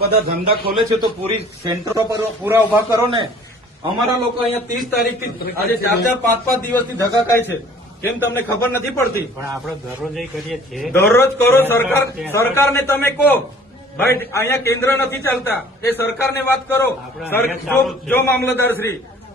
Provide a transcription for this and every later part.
બધા ધંધા ખોલે છે તો પૂરી સેન્ટરો પર પૂરા ઉભા કરો ને અમારા લોકો અહીંયા ત્રીસ તારીખ આજે ચાર ચાર પાંચ પાંચ દિવસ થી ધગાકાય છે કેમ તમને ખબર નથી પડતી પણ આપણે દરરોજ કરીએ છીએ દરરોજ કરો સરકાર સરકારને તમે કહો ભાઈ અહીંયા કેન્દ્ર નથી ચાલતા એ સરકાર ને વાત કરો જો મામલતદાર શ્રી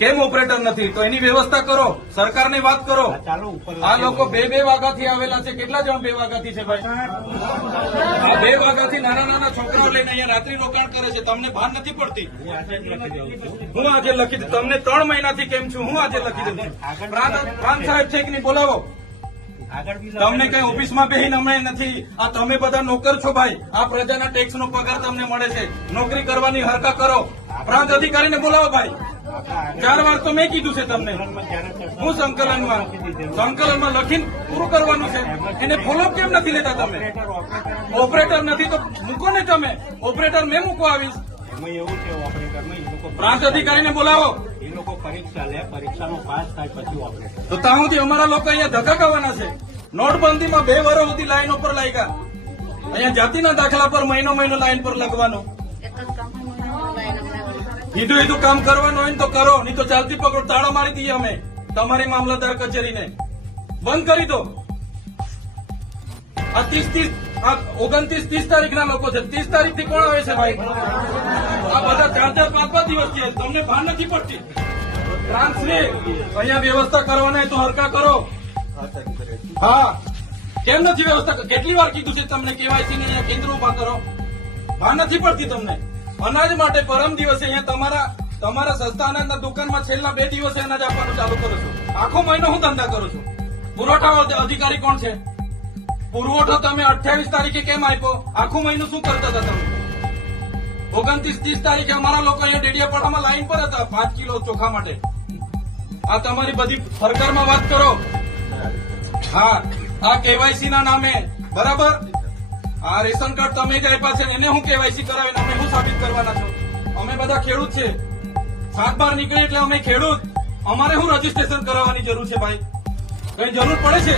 કેમ ઓપરેટર નથી તો એની વ્યવસ્થા કરો સરકારની વાત કરો આ લોકો બે બે વાગાથી આવેલા છે કેટલા જણ બે વાગાથી છે ભાઈ આ બે વાગાથી નાના નાના છોકરાઓ લઈને અહીંયા રાત્રિ રોકાણ કરે છે તમને ભાન નથી પડતી હું આજે લખી દઉં તમને ત્રણ મહિનાથી કેમ છું હું આજે લખી દઉં પ્રાંત સાહેબ છે કે નહીં બોલાવો તમને કઈ ઓફિસમાં બેહીને અમે નથી આ તમે બધા નોકર છો ભાઈ આ પ્રજાના નો પગાર તમને મળે છે નોકરી કરવાની હરકત કરો પ્રાંત અધિકારી ને બોલાવો ભાઈ ચાર વાર તો મેં કીધું છે તમને હું સંકલનમાં સંકલનમાં લખીને પૂરું કરવાનું છે એને ફોલોઅપ કેમ નથી લેતા તમે ઓપરેટર નથી તો મૂકો ને તમે ઓપરેટર મેં મૂકો આવીશ એવું છે ઓપરેટર પ્રાંત અધિકારીને બોલાવો લોકો પરીક્ષા લે પરીક્ષાનો પાસ થાય પછી ઓપરેટ તો ત્યાંથી અમારા લોકો અહીંયા ધક્કા છે નોટબંધીમાં બે વર્ષ સુધી લાઈન ઉપર લાગ્યા અહીંયા જાતિના દાખલા પર મહિનો મહિનો લાઈન પર લખવાનો સીધું સીધું કામ કરવાનું હોય ને તો કરો નહીં તો ચાલતી પકડો તાળો મારી દઈએ અમે તમારી મામલતદાર કચેરીને બંધ કરી દો આ ત્રીસ ત્રીસ ઓગણત્રીસ ત્રીસ તારીખ ના લોકો છે ત્રીસ તારીખ થી કોણ આવે છે ભાઈ આ બધા ચાર ચાર પાંચ પાંચ દિવસ છે તમને ભાન નથી પડતી અહીંયા વ્યવસ્થા કરવાના તો હરકા કરો હા કેમ નથી વ્યવસ્થા કેટલી વાર કીધું છે તમને કેવાયસી ને અહીંયા કેન્દ્ર ઉભા કરો ભાન નથી પડતી તમને અનાજ માટે પરમ દિવસે અહીંયા તમારા તમારા સસ્તા અનાજના દુકાનમાં છેલ્લા બે દિવસે અનાજ આપવાનું ચાલુ કરું છું આખો મહિનો હું ધંધા કરું છું પુરવઠા અધિકારી કોણ છે પુરવઠો તમે અઠ્યાવીસ તારીખે કેમ આપ્યો આખો મહિનો શું કરતા હતા તમે ઓગણત્રીસ ત્રીસ તારીખે અમારા લોકો અહીંયા ડેડિયાપાડામાં લાઈન પર હતા પાંચ કિલો ચોખા માટે આ તમારી બધી ફરકારમાં વાત કરો હા આ કેવાયસી ના નામે બરાબર આ રેશન કાર્ડ તમે જ આપ્યા છે એને હું કેવાયસી કરાવીને અમે શું સાબિત કરવાના છો અમે બધા ખેડૂત છે સાત બાર નીકળી એટલે અમે ખેડૂત અમારે શું રજીસ્ટ્રેશન કરાવવાની જરૂર છે ભાઈ કઈ જરૂર પડે છે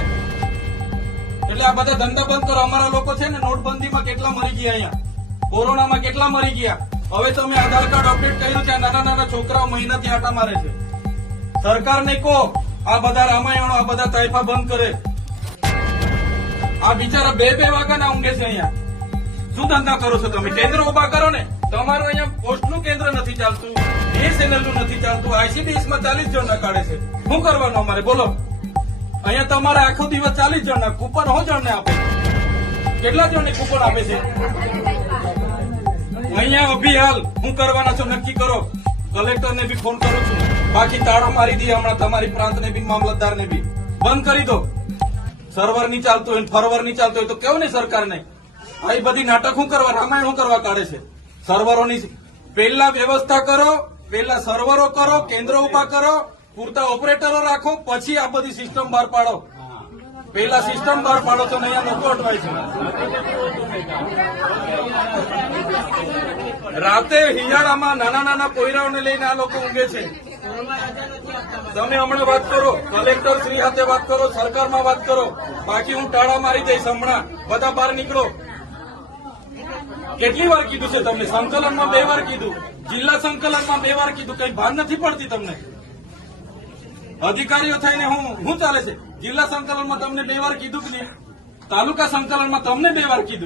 એટલે આ બધા ધંધા બંધ કરો અમારા લોકો છે ને નોટબંધીમાં કેટલા મરી ગયા અહીંયા કોરોનામાં કેટલા મરી ગયા હવે તમે આધાર કાર્ડ અપડેટ કર્યું છે નાના નાના છોકરાઓ મહિનાથી આટા મારે છે સરકારને કહો આ બધા રામાયણો આ બધા તાઇફા બંધ કરે આ બિચારા બે બે વાગ્યાના ઊંઘે છે અહીંયા શું ધંધા કરો છો તમે કેન્દ્ર ઉભા કરો ને તમારું અહીંયા પોસ્ટનું કેન્દ્ર નથી ચાલતું બીએસએનએલ નું નથી ચાલતું આઈસીડીએસ માં ચાલીસ જણ કાઢે છે શું કરવાનું અમારે બોલો અહીંયા તમારે આખો દિવસ ચાલીસ જણ કૂપન હો જણને આપે કેટલા જણને કૂપન આપે છે અહીંયા અભી હાલ હું કરવાના છો નક્કી કરો કલેક્ટર ને બી ફોન કરું છું બાકી તાળો મારી દે હમણાં તમારી પ્રાંતને બી મામલતદારને બી બંધ કરી દો સર્વર નહીં ચાલતું હોય ફરવર નહીં ચાલતું હોય તો કેવું ને સરકારને આ બધી નાટક શું કરવા રામાયણ શું કરવા કાઢે છે સર્વરોની પહેલા વ્યવસ્થા કરો પહેલા સર્વરો કરો કેન્દ્રો ઉભા કરો પૂરતા ઓપરેટરો રાખો પછી આ બધી સિસ્ટમ બહાર પાડો પહેલા સિસ્ટમ બહાર પાડો તો અહીંયા લોકો અટવાય છે રાતે હિયાળામાં નાના નાના પોયરાઓને લઈને આ લોકો ઊંઘે છે તમે હમણાં વાત કરો કલેક્ટર શ્રી સાથે વાત કરો સરકારમાં વાત કરો બાકી હું ટાળા મારી દઈશ હમણાં બધા બહાર નીકળો કેટલી વાર કીધું છે તમને સંકલનમાં બે વાર કીધું જિલ્લા સંકલનમાં બે વાર કીધું કઈ ભાન નથી પડતી તમને અધિકારીઓ થઈને હું હું ચાલે છે જિલ્લા સંકલનમાં તમને બે વાર કીધું કે તાલુકા સંકલનમાં તમને બે વાર કીધું